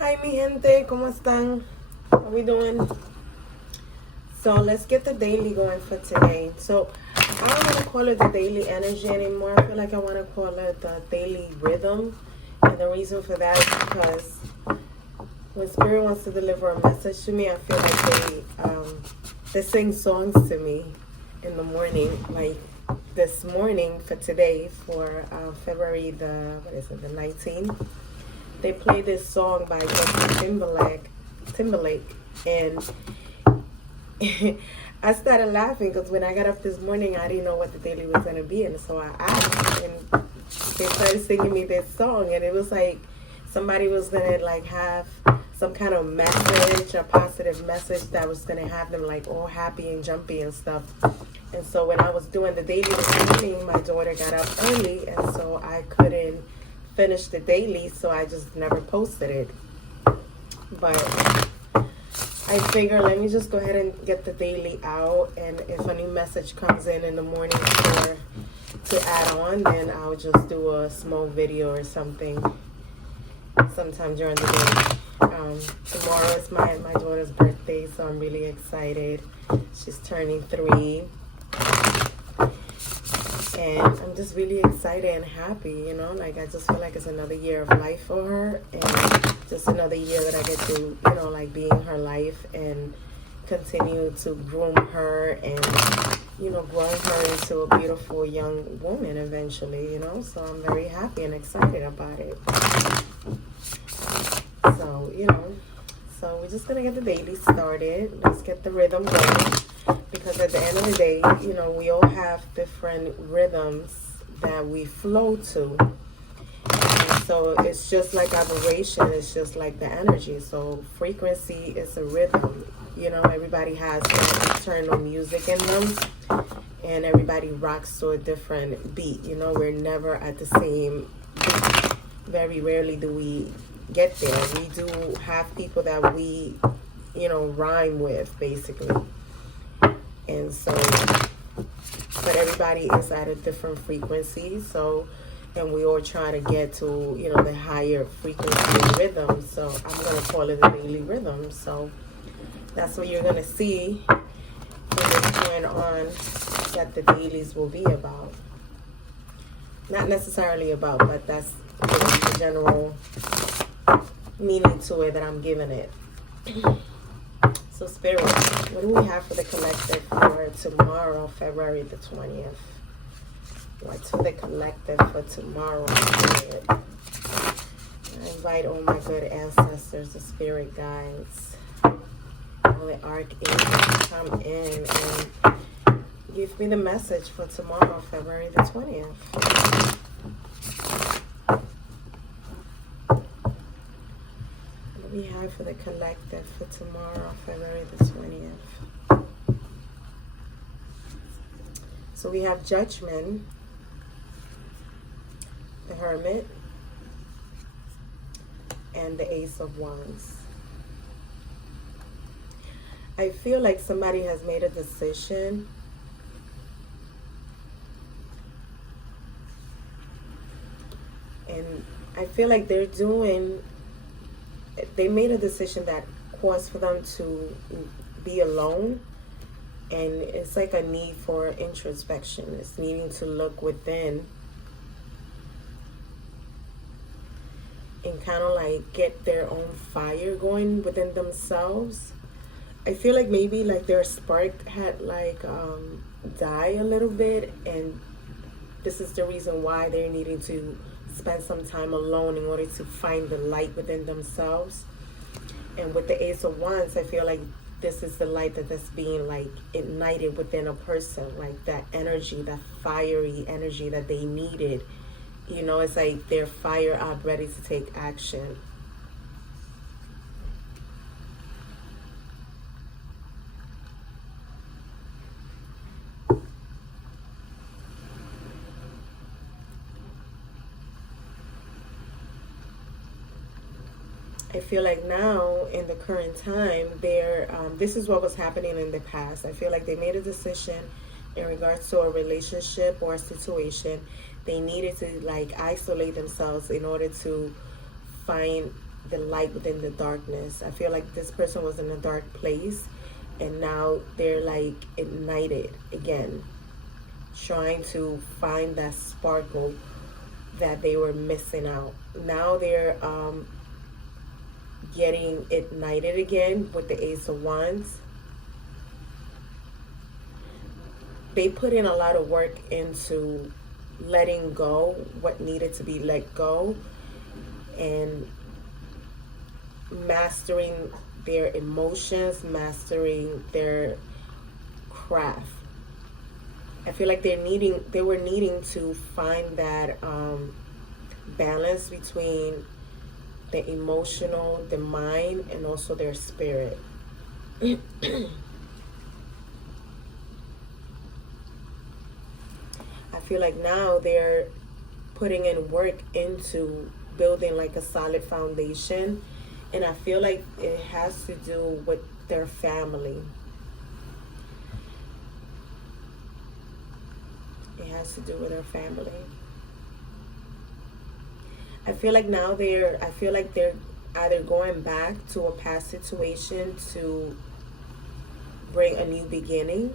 Hi, mi gente, ¿cómo están? How we doing? So let's get the daily going for today. So I don't want to call it the daily energy anymore. I feel like I want to call it the daily rhythm. And the reason for that is because when Spirit wants to deliver a message to me, I feel like they sing songs to me in the morning. Like this morning for today, for February the 19th, they played this song by Justin Timberlake, and I started laughing because when I got up this morning, I didn't know what the daily was gonna be, and so I asked, and they started singing me this song, and it was like somebody was gonna like have some kind of message, a positive message that was gonna have them like all happy and jumpy and stuff. And so when I was doing the daily this morning, my daughter got up early, and so I couldn't finish the daily, so I just never posted it. But I figure let me just go ahead and get the daily out, and if a new message comes in the morning for to add on, then I'll just do a small video or something sometime during the day. Tomorrow is my daughter's birthday, so I'm really excited. She's turning 3, and I'm just really excited and happy, like I just feel like it's another year of life for her, and just another year that I get to, like be in her life and continue to groom her and, grow her into a beautiful young woman eventually, so I'm very happy and excited about it. So, so we're just gonna get the daily started. Let's get the rhythm going, because at the end of the day, we all have different rhythms that we flow to. And so it's just like vibration, it's just like the energy. So frequency is a rhythm. Everybody has that internal music in them, and everybody rocks to a different beat. We're never at the same beat. Very rarely do we get there. We do have people that we, rhyme with, basically. And so, but everybody is at a different frequency. So, and we all try to get to, the higher frequency rhythm. So I'm going to call it the daily rhythm. So that's what you're going to see from this point on, that the dailies will be about. Not necessarily about, but that's the general meaning to it that I'm giving it. So Spirit, what do we have for the collective for tomorrow, February the 20th? What's for the collective for tomorrow, Spirit? I invite all my good ancestors, the spirit guides, all the archangels to come in and give me the message for tomorrow, February the 20th. We have for the collective for tomorrow, February the 20th. So we have Judgment, the Hermit, and the Ace of Wands. I feel like somebody has made a decision and I feel like they made a decision that caused for them to be alone, and it's like a need for introspection. It's needing to look within and kind of like get their own fire going within themselves. I feel like maybe like their spark had like die a little bit, and this is the reason why they're needing to spend some time alone in order to find the light within themselves. And with the Ace of Wands, I feel like this is the light that's being like ignited within a person, like that energy, that fiery energy that they needed. It's like they're fired up, ready to take action. I feel like now in the current time, this is what was happening in the past. I feel like they made a decision in regards to a relationship or a situation. They needed to like isolate themselves in order to find the light within the darkness. I feel like this person was in a dark place and now they're like ignited again, trying to find that sparkle that they were missing out. Now they're getting ignited again with the Ace of Wands. They put in a lot of work into letting go what needed to be let go and mastering their emotions, mastering their craft. I feel like they were needing to find that balance between the emotional, the mind, and also their spirit. I feel like now they're putting in work into building like a solid foundation, and I feel like it has to do with their family. It has to do with their family. I feel like now they're either going back to a past situation to bring a new beginning,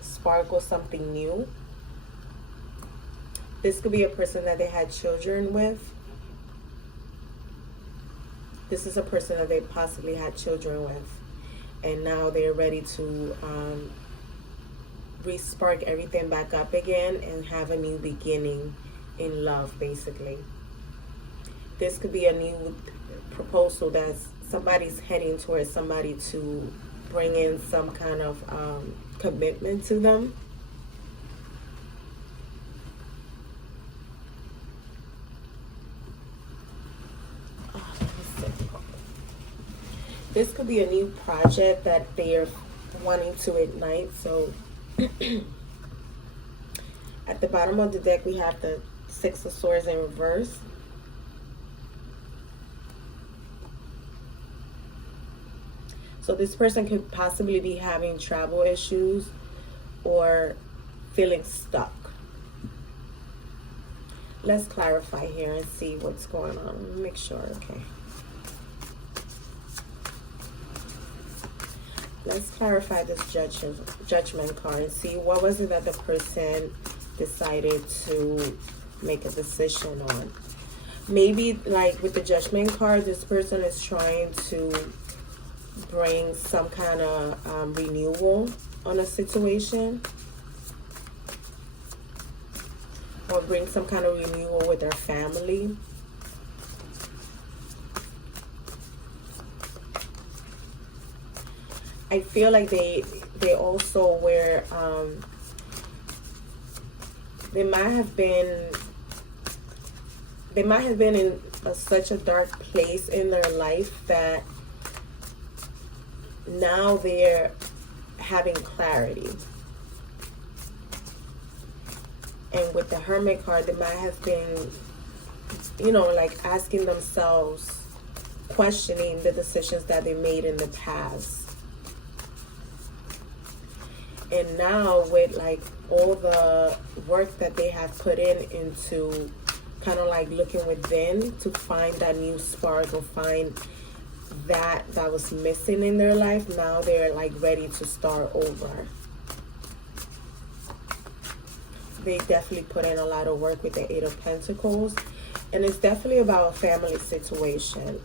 sparkle something new. This could be a person that they had children with. This is a person that they possibly had children with. And now they're ready to re-spark everything back up again and have a new beginning in love, basically. This could be a new proposal that somebody's heading towards somebody to bring in some kind of commitment to them. This could be a new project that they're wanting to ignite. So at the bottom of the deck, we have the Six of Swords in reverse. So this person could possibly be having travel issues or feeling stuck. Let's clarify here and see what's going on. Make sure, okay. Let's clarify this judgment card and see what was it that the person decided to make a decision on. Maybe like with the Judgment card, this person is trying to bring some kind of renewal on a situation, or bring some kind of renewal with their family. I feel like they also were they might have been in such a dark place in their life that now they're having clarity. And with the Hermit card, they might have been, like asking themselves, questioning the decisions that they made in the past. And now with like all the work that they have put into kind of like looking within to find that new spark or find that was missing in their life, now they're like ready to start over. They definitely put in a lot of work with the Eight of Pentacles, and it's definitely about a family situation.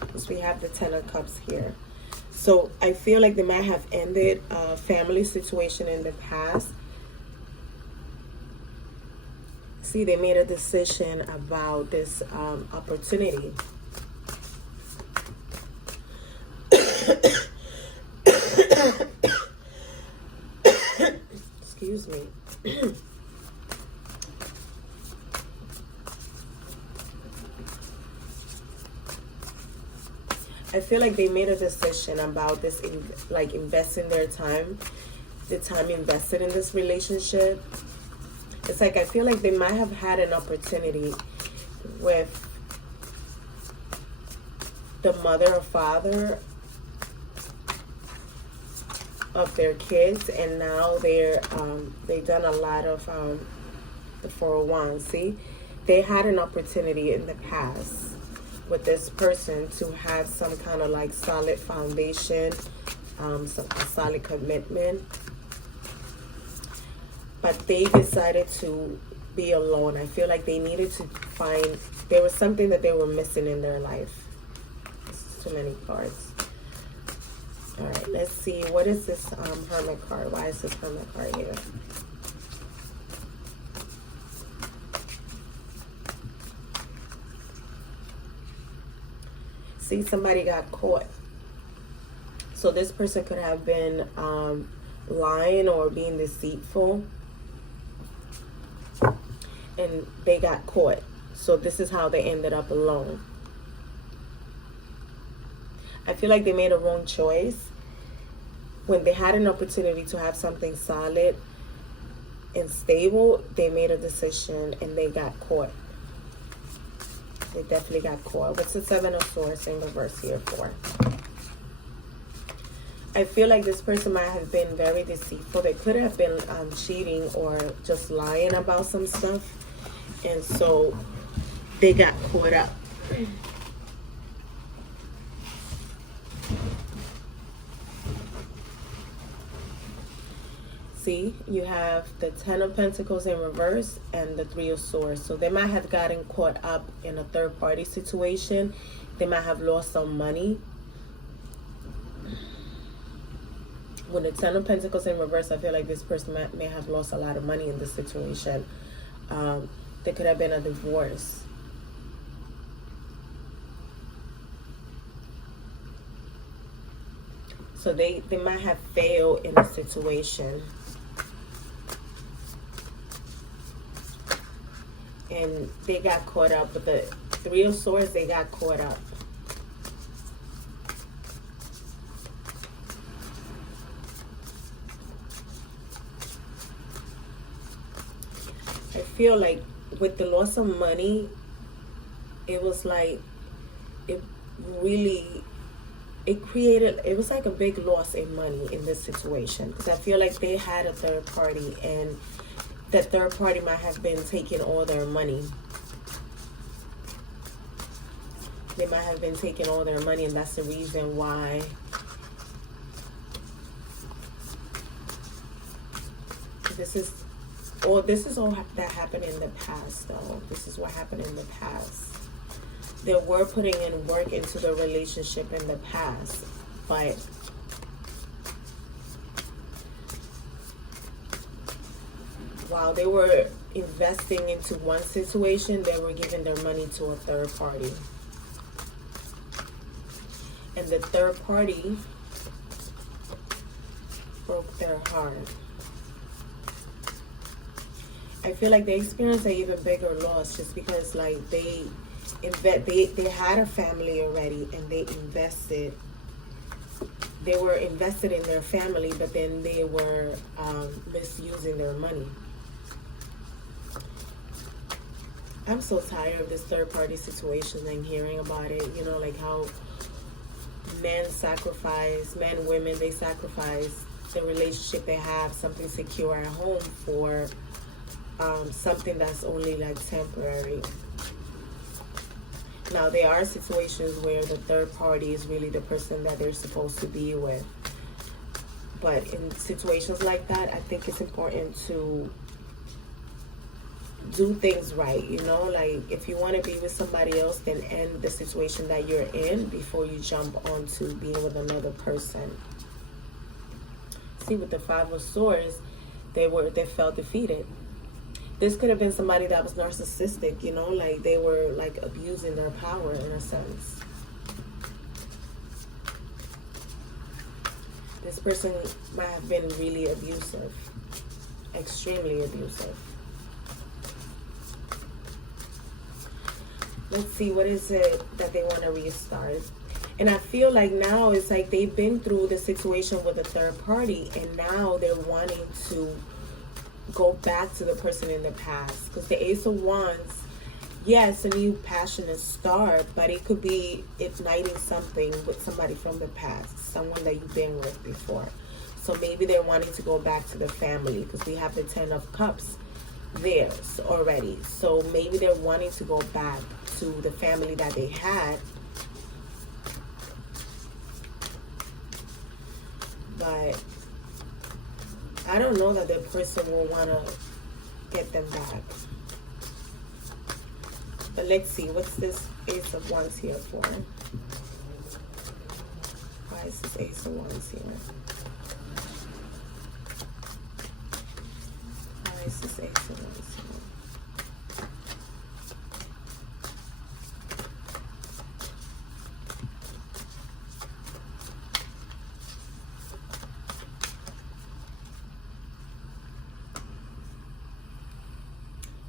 Because we have the Ten of Cups here. So I feel like they might have ended a family situation in the past. See, they made a decision about this opportunity. Excuse me. I feel like they made a decision about this, like investing their time, the time invested in this relationship. It's like I feel like they might have had an opportunity with the mother or father of their kids, and now they've done a lot of the 401. See, they had an opportunity in the past with this person to have some kind of like solid foundation, some solid commitment. But they decided to be alone. I feel like they needed to find, there was something that they were missing in their life. It's too many cards. All right, let's see. What is this Hermit card? Why is this Hermit card here? See, somebody got caught. So this person could have been lying or being deceitful. And they got caught. So this is how they ended up alone. I feel like they made a wrong choice. When they had an opportunity to have something solid and stable, they made a decision and they got caught. They definitely got caught. What's the Seven of Swords in reverse here for? I feel like this person might have been very deceitful. They could have been cheating or just lying about some stuff. And so they got caught up. See, you have the Ten of Pentacles in reverse and the Three of Swords. So they might have gotten caught up in a third party situation. They might have lost some money. With the Ten of Pentacles in reverse, I feel like this person may have lost a lot of money in this situation. There could have been a divorce. So they might have failed in a situation. And they got caught up with the Three of Swords. They got caught up. I feel like with the loss of money, it was like it was like a big loss in money in this situation, because I feel like they had a third party and that third party might have been taking all their money. They might have been taking all their money, and that's the reason why this is all that happened in the past, though. This is what happened in the past. They were putting in work into the relationship in the past, but while they were investing into one situation, they were giving their money to a third party. And the third party broke their heart. I feel like they experienced an even bigger loss just because, like, they had a family already and they were invested in their family, but then they were misusing their money. I'm so tired of this third party situation and hearing about it, you know, like how men, women, they sacrifice the relationship they have, something secure at home for something that's only like temporary. Now, there are situations where the third party is really the person that they're supposed to be with. But in situations like that, I think it's important to do things right, you know? Like, if you want to be with somebody else, then end the situation that you're in before you jump onto being with another person. See, with the Five of Swords, they felt defeated. This could have been somebody that was narcissistic, you know, like they were like abusing their power in a sense. This person might have been really abusive, extremely abusive. Let's see, what is it that they want to restart? And I feel like now it's like they've been through the situation with a third party, and now they're wanting to go back to the person in the past. Because the Ace of Wands, yes, a new passionate start, but it could be igniting something with somebody from the past, someone that you've been with before. So maybe they're wanting to go back to the family, because we have the Ten of Cups there already. So maybe they're wanting to go back to the family that they had. But I don't know that the person will want to get them back. But let's see, what's this Ace of Wands here for? Why is this Ace of Wands here? Why is this Ace of Wands here?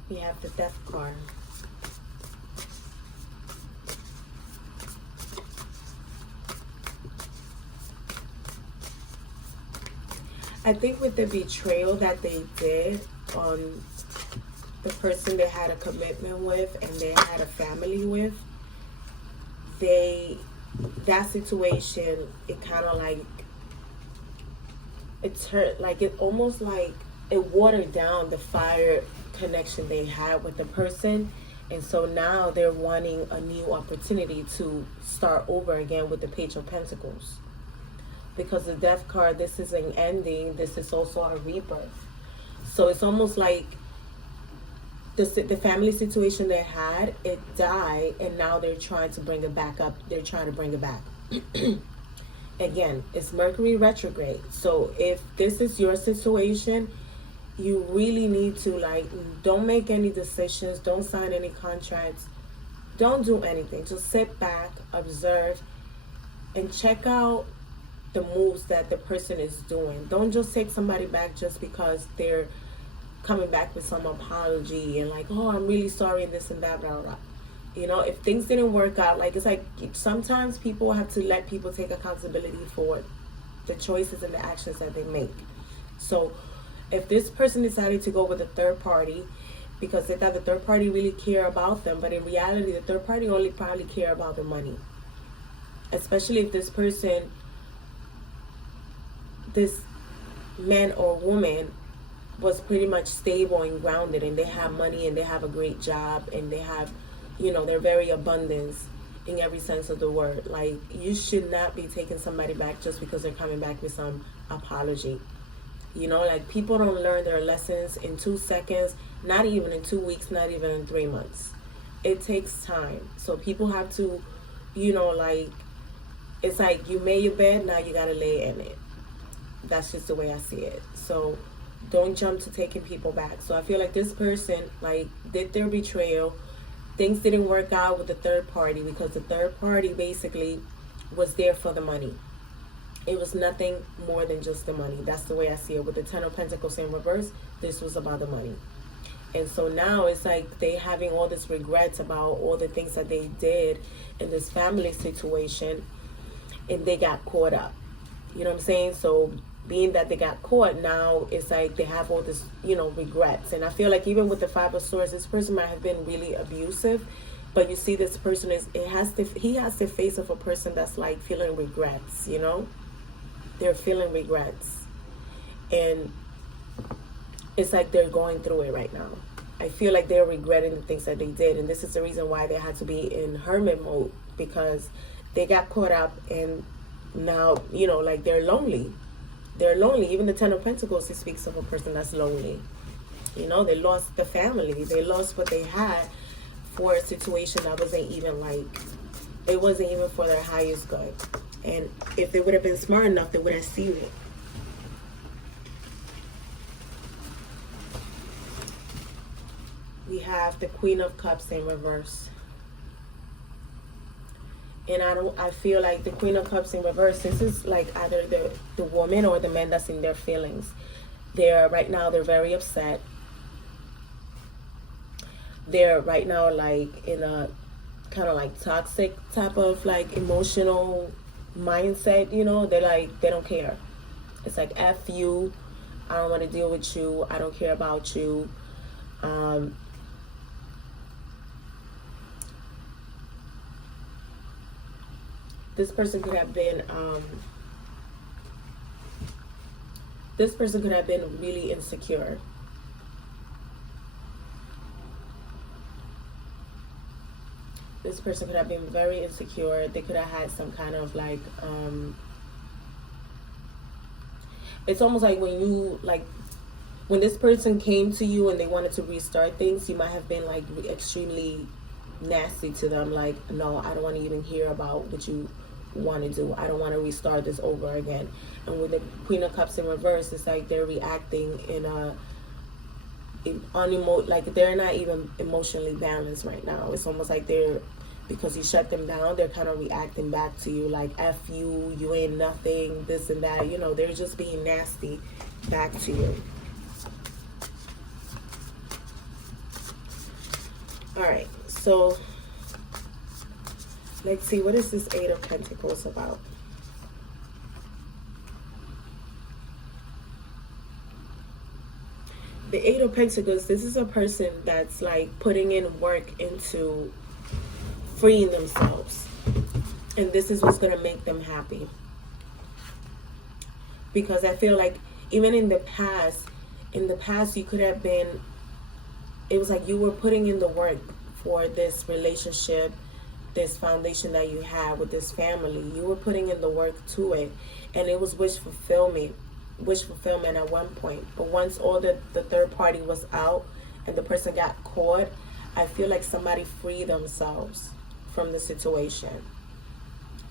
We have the Death card. I think with the betrayal that they did on the person they had a commitment with and they had a family with, that situation, it kind of like, it turned, like it almost like it watered down the fire connection they had with the person. And so now they're wanting a new opportunity to start over again with the Page of Pentacles. Because the Death card, this is an ending, this is also a rebirth. So it's almost like the family situation they had, it died, and now they're trying to bring it back up. They're trying to bring it back. Again, it's Mercury retrograde. So if this is your situation, you really need to, like, don't make any decisions, don't sign any contracts, don't do anything. Just sit back, observe, and check out the moves that the person is doing. Don't just take somebody back just because they're coming back with some apology and like, oh, I'm really sorry and this and that, blah, blah, blah. You know, if things didn't work out, like, it's like sometimes people have to let people take accountability for the choices and the actions that they make. So if this person decided to go with a third party because they thought the third party really care about them, but in reality the third party only probably care about the money. Especially if this person, this man or woman, was pretty much stable and grounded and they have money and they have a great job and they have, you know, they're very abundant in every sense of the word. Like, you should not be taking somebody back just because they're coming back with some apology. You know, like, people don't learn their lessons in 2 seconds, not even in 2 weeks, not even in 3 months. It takes time. So people have to, you know, like, it's like you made your bed, now you gotta lay in it. That's just the way I see it. So don't jump to taking people back. So I feel like this person, like, did their betrayal. Things didn't work out with the third party because the third party basically was there for the money. It was nothing more than just the money. That's the way I see it. With the Ten of Pentacles in reverse, this was about the money. And so now it's like they having all this regrets about all the things that they did in this family situation, and they got caught up. You know what I'm saying? So being that they got caught, now it's like they have all this, you know, regrets. And I feel like even with the Five of Swords, this person might have been really abusive, but you see this person is, he has the face of a person that's like feeling regrets, you know? They're feeling regrets. And it's like they're going through it right now. I feel like they're regretting the things that they did. And this is the reason why they had to be in hermit mode, because they got caught up and now, you know, like, they're lonely. They're lonely. Even the Ten of Pentacles, it speaks of a person that's lonely. You know, they lost the family. They lost what they had for a situation that wasn't even like, it wasn't even for their highest good. And if they would have been smart enough, they would have seen it. We have the Queen of Cups in reverse. And I feel like the Queen of Cups in reverse, this is like either the woman or the man that's in their feelings. Right now, they're very upset. They're right now like in a kind of like toxic type of like emotional mindset, you know. They're like, they don't care. It's like, F you, I don't want to deal with you, I don't care about you. This person could have been really insecure. this person could have been very insecure. They could have had some kind of like it's almost like when this person came to you and they wanted to restart things, you might have been like extremely nasty to them, like, no, I don't want to even hear about what you want to do. I don't want to restart this over again. And with the Queen of Cups in reverse, it's like they're reacting like they're not even emotionally balanced right now. It's almost like because you shut them down, they're kind of reacting back to you like, F you, you ain't nothing, this and that. They're just being nasty back to you. All right, so let's see, what is this Eight of Pentacles about? The Eight of Pentacles, this is a person that's like putting in work into freeing themselves. And this is what's going to make them happy. Because I feel like even in the past you could have been, it was like you were putting in the work for this relationship, this foundation that you had with this family. You were putting in the work to it, and it was wish fulfillment at one point. But once all the third party was out and the person got caught, I feel like somebody freed themselves from the situation.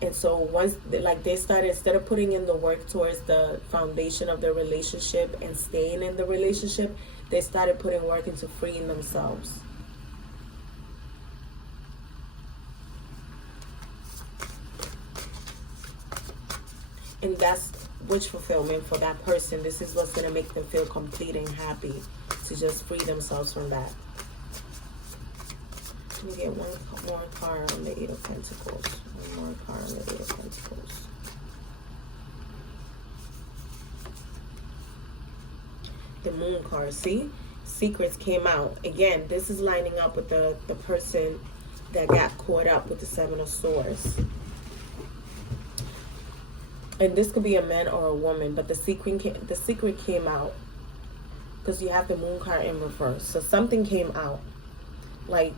And so once they started, instead of putting in the work towards the foundation of the relationship and staying in the relationship, they started putting work into freeing themselves. And that's wish fulfillment for that person. This is what's going to make them feel complete and happy, to just free themselves from that. Let me get one more card on the Eight of Pentacles. One more card on the Eight of Pentacles. The Moon card. See? Secrets came out. Again, this is lining up with the person that got caught up with the Seven of Swords. And this could be a man or a woman, but the secret came out because you have the Moon card in reverse. So something came out. Like,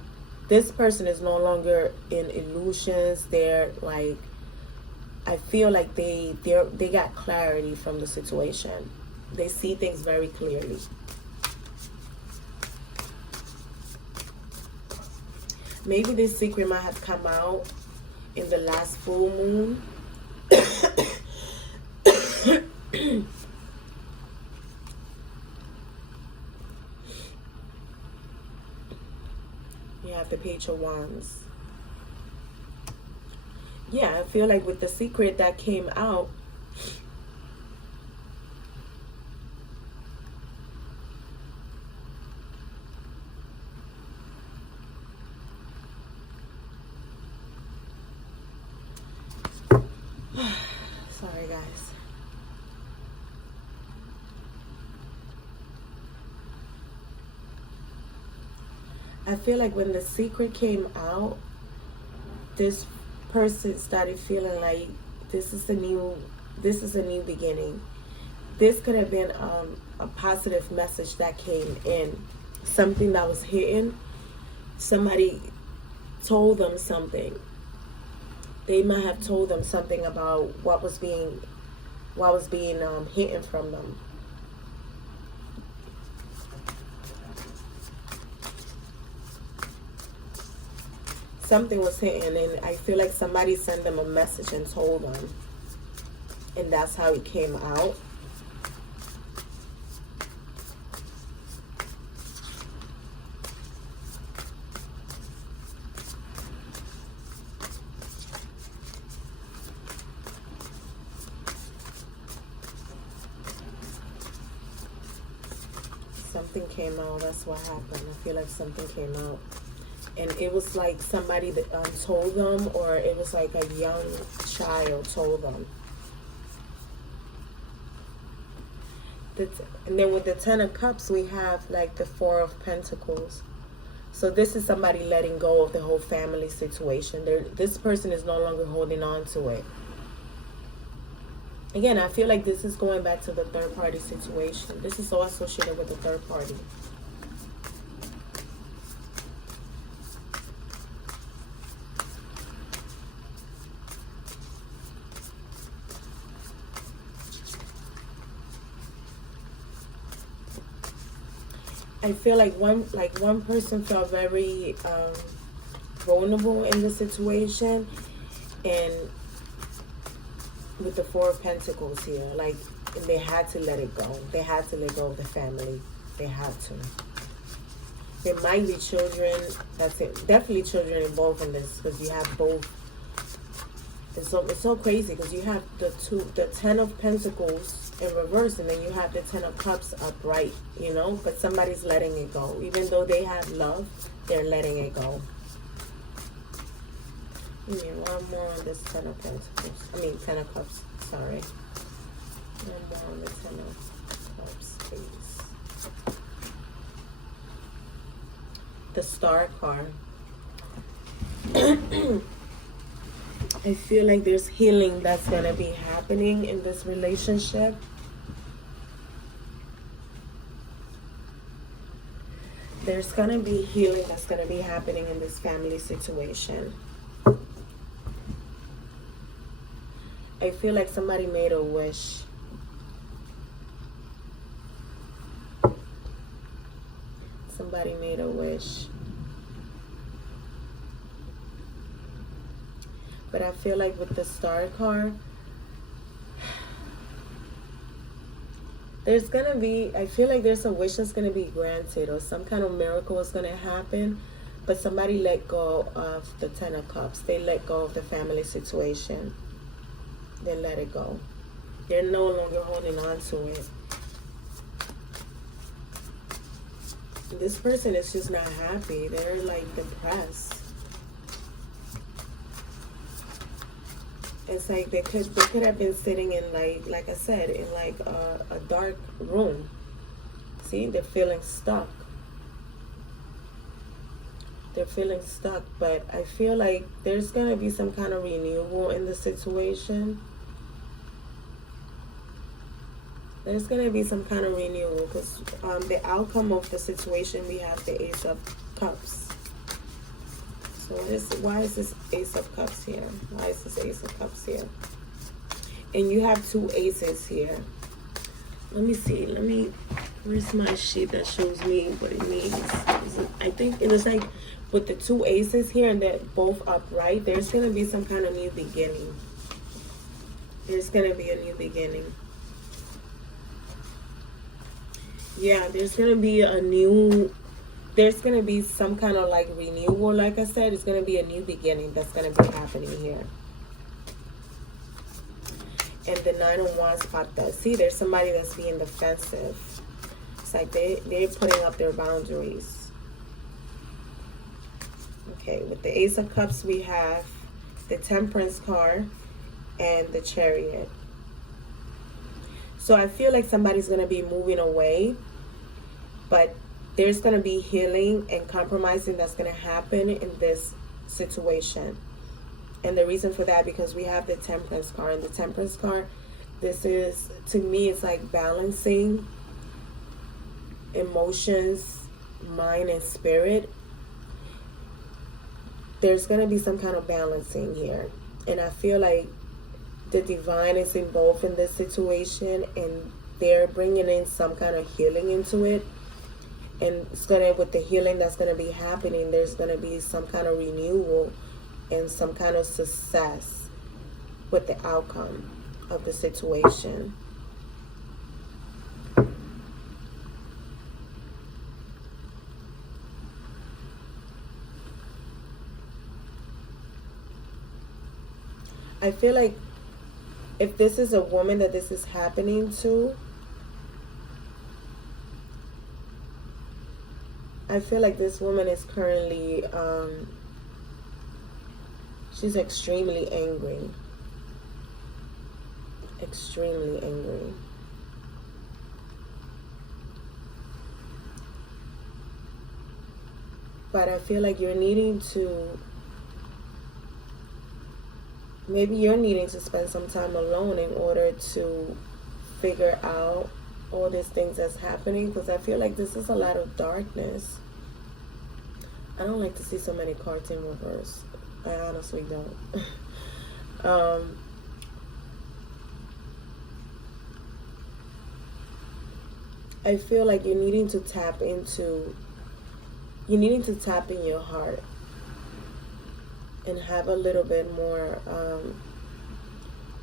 this person is no longer in illusions. They're like, I feel like they got clarity from the situation. They see things very clearly. Maybe this secret might have come out in the last full moon. You have the Page of Wands. Yeah, I feel like with the secret that came out, sorry guys. I feel like when the secret came out, this person started feeling like this is a new beginning. This could have been a positive message that came in, something that was hidden. Somebody told them something. They might have told them something about what was being hidden from them. Something was hidden, and I feel like somebody sent them a message and told them, and that's how it came out. Something came out. That's what happened. I feel like something came out. And it was like somebody that told them, or it was like a young child told them. And then with the Ten of Cups, we have like the Four of Pentacles. So this is somebody letting go of the whole family situation. This person is no longer holding on to it. Again, I feel like this is going back to the third party situation. This is so associated with the third party. I feel like one person felt very vulnerable in the situation, and with the Four of Pentacles here, like, and they had to let it go. They had to let go of the family. They had to. There might be children. That's it. Definitely children involved in this, because you have both. It's so crazy, because you have the Ten of Pentacles in reverse, and then you have the Ten of Cups upright. You know, but somebody's letting it go, even though they have love. They're letting it go. Give me one more on this Ten of Pentacles. I mean, Ten of Cups. Sorry. One more on the Ten of Cups, please. The Star card. I feel like there's healing that's going to be happening in this relationship. There's going to be healing that's going to be happening in this family situation. I feel like somebody made a wish. Somebody made a wish. But I feel like with the Star card, there's going to be, I feel like there's a wish that's going to be granted, or some kind of miracle is going to happen. But somebody let go of the Ten of Cups. They let go of the family situation. They let it go. They're no longer holding on to it. This person is just not happy. They're like depressed. It's like they could have been sitting in like I said, in like a dark room. See, they're feeling stuck. They're feeling stuck, but I feel like there's gonna be some kind of renewal in the situation. There's going to be some kind of renewal, because the outcome of the situation, we have the Ace of Cups. So why is this Ace of Cups here? Why is this Ace of Cups here? And you have two aces here. Let me see. Where's my sheet that shows me what it means? I think it was like with the two aces here, and they're both upright, there's going to be some kind of new beginning. There's going to be a new beginning. Yeah, there's going to be there's going to be some kind of like renewal. Like I said, it's going to be a new beginning that's going to be happening here. And the Nine of Wands popped up. See, there's somebody that's being defensive. It's like they're putting up their boundaries. Okay, with the Ace of Cups, we have the Temperance card and the Chariot. So I feel like somebody's going to be moving away, but there's going to be healing and compromising that's going to happen in this situation. And the reason for that, because we have the Temperance card. And the Temperance card, this is, to me, it's like balancing emotions, mind, and spirit. There's going to be some kind of balancing here. And I feel like the divine is involved in this situation, and they're bringing in some kind of healing into it. And it's gonna, with the healing that's gonna be happening, there's gonna be some kind of renewal and some kind of success with the outcome of the situation. I feel like if this is a woman that this is happening to, I feel like this woman is currently, she's extremely angry. Extremely angry. But I feel like you're needing to, maybe you're needing to spend some time alone in order to figure out all these things that's happening, because I feel like this is a lot of darkness. I don't like to see so many cards in reverse. I honestly don't. I feel like you're needing to tap in your heart and have a little bit more,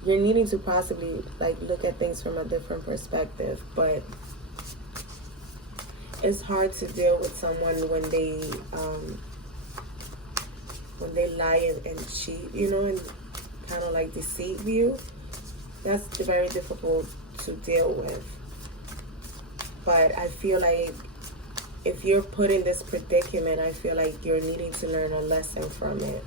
you're needing to possibly like look at things from a different perspective. But it's hard to deal with someone when they lie and cheat, you know, and kind of like deceive you. That's very difficult to deal with. But I feel like if you're put in this predicament, I feel like you're needing to learn a lesson from it.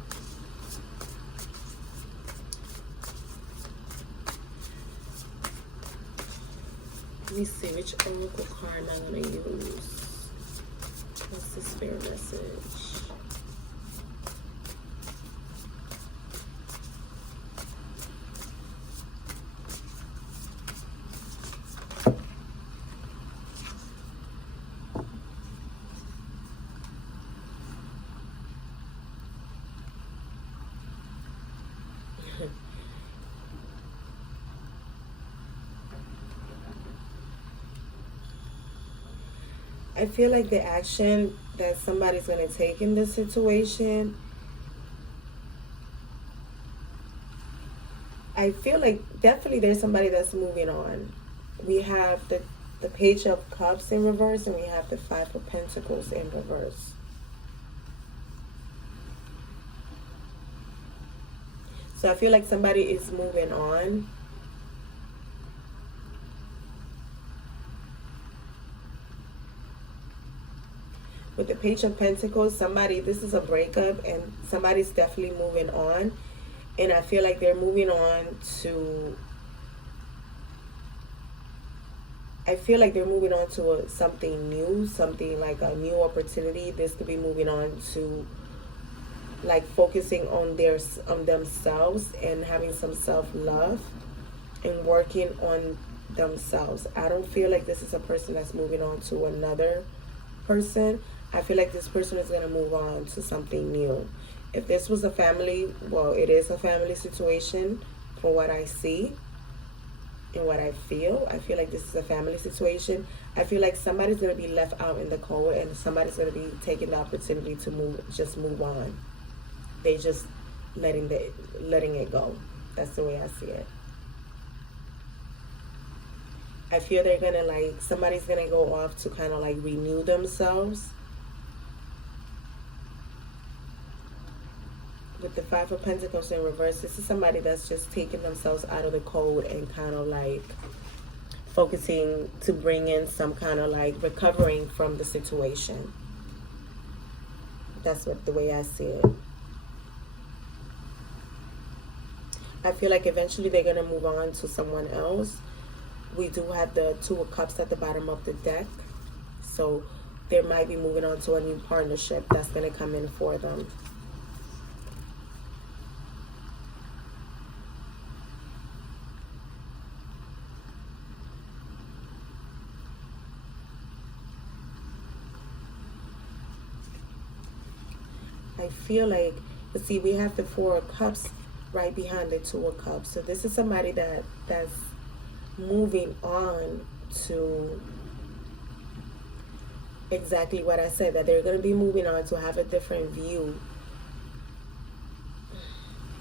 Let me see, which oracle card am I going to use? What's the spirit message? I feel like the action that somebody's going to take in this situation, I feel like definitely there's somebody that's moving on. We have the Page of Cups in reverse, and we have the Five of Pentacles in reverse. So I feel like somebody is moving on. With the Page of Pentacles, this is a breakup, and somebody's definitely moving on. And I feel like they're moving on to, something new, something like a new opportunity. This could be moving on to like focusing on themselves and having some self-love and working on themselves. I don't feel like this is a person that's moving on to another person. I feel like this person is going to move on to something new. If this was a family, well, it is a family situation from what I see and what I feel. I feel like this is a family situation. I feel like somebody's going to be left out in the cold, and somebody's going to be taking the opportunity to move on. They just letting it go. That's the way I see it. I feel they're going to somebody's going to go off to kind of like renew themselves. With the Five of Pentacles in reverse, this is somebody that's just taking themselves out of the cold and kind of like focusing to bring in some kind of like recovering from the situation. That's the way I see it. I feel like eventually they're going to move on to someone else. We do have the Two of Cups at the bottom of the deck. So they might be moving on to a new partnership that's going to come in for them. I feel like, but see, we have the Four of Cups right behind the Two of Cups. So this is somebody that's moving on to exactly what I said, that they're going to be moving on to have a different view.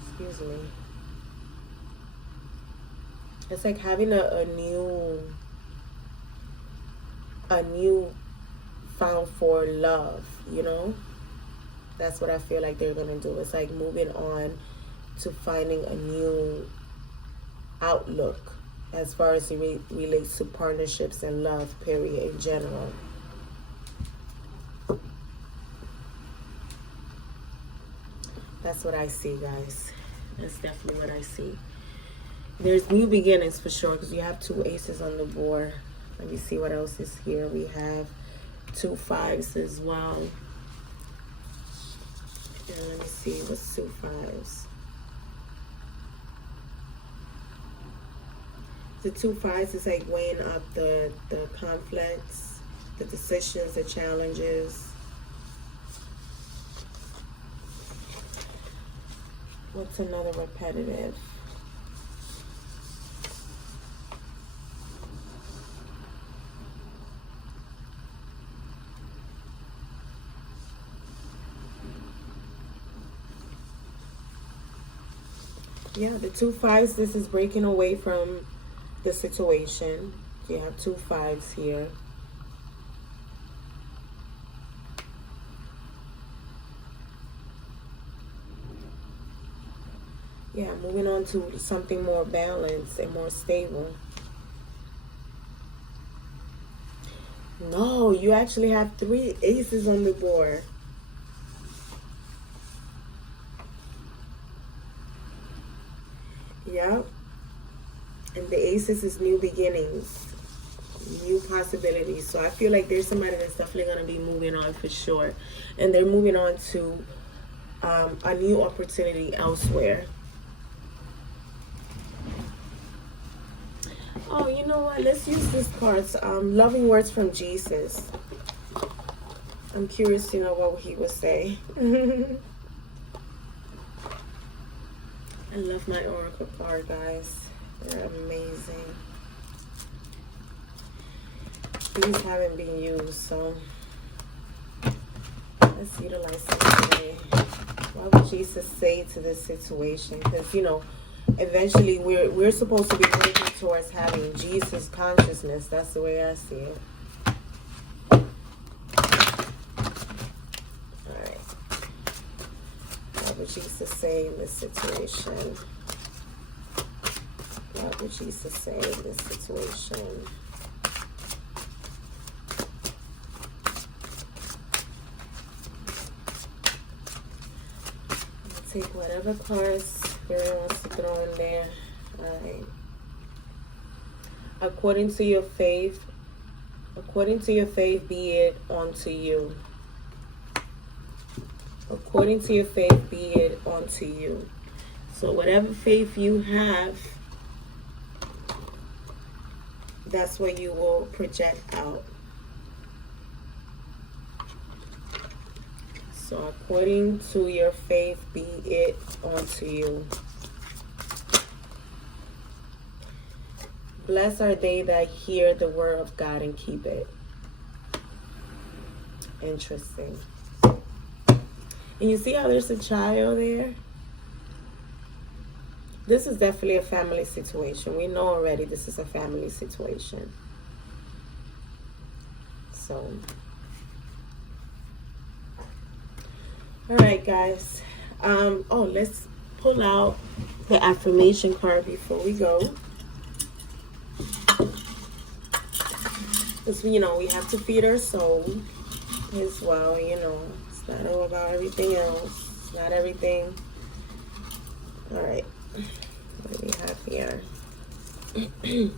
Excuse me. It's like having a new found for love, you know? That's what I feel like they're going to do. It's like moving on to finding a new outlook as far as it relates to partnerships and love, period, in general. That's what I see, guys. That's definitely what I see. There's new beginnings for sure, because you have two aces on the board. Let me see what else is here. We have two fives as well. And let me see what's two fives. The two fives is like weighing up the conflicts, the decisions, the challenges. What's another repetitive? Yeah, the 2 5s, this is breaking away from the situation. You have 2 5s here. Yeah, moving on to something more balanced and more stable. No, you actually have 3 aces on the board. Yep. And the aces is new beginnings, new possibilities. So I feel like there's somebody that's definitely going to be moving on for sure. And they're moving on to a new opportunity elsewhere. Oh, you know what? Let's use this card's loving words from Jesus. I'm curious to know what he would say. I love my oracle card, guys. They're amazing. These haven't been used, so let's utilize them today. What would Jesus say to this situation? Because, you know, eventually we're supposed to be working towards having Jesus consciousness. That's the way I see it. Alright. What would Jesus say in this situation? What would Jesus say in this situation? Take whatever cards Spirit wants to throw in there. Alright. According to your faith, be it unto you. According to your faith, be it unto you. So whatever faith you have, that's what you will project out. So according to your faith, be it unto you. Blessed are they that hear the word of God and keep it. Interesting. And you see how there's a child there? This is definitely a family situation. We know already this is a family situation. So, all right, guys. Let's pull out the affirmation card before we go. Because, you know, we have to feed our soul as well, you know. It's not all about everything else. It's not everything. All right. What do we have here?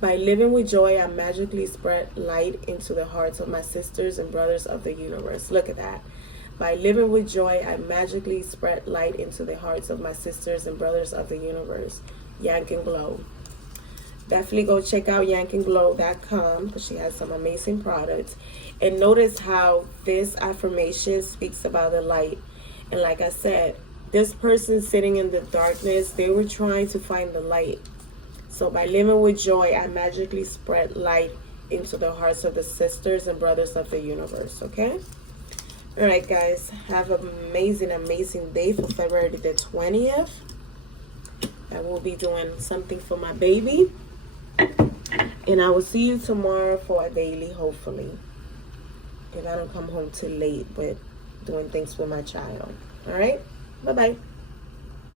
By living with joy, I magically spread light into the hearts of my sisters and brothers of the universe. Look at that. By living with joy, I magically spread light into the hearts of my sisters and brothers of the universe. Yank and Glow. Definitely go check out yankandglow.com because she has some amazing products. And notice how this affirmation speaks about the light. And like I said, this person sitting in the darkness, they were trying to find the light. So by living with joy, I magically spread light into the hearts of the sisters and brothers of the universe, okay? All right, guys, have an amazing, amazing day for February the 20th. I will be doing something for my baby. And I will see you tomorrow for a daily, hopefully. If I don't come home too late with doing things with my child. All right? Bye-bye.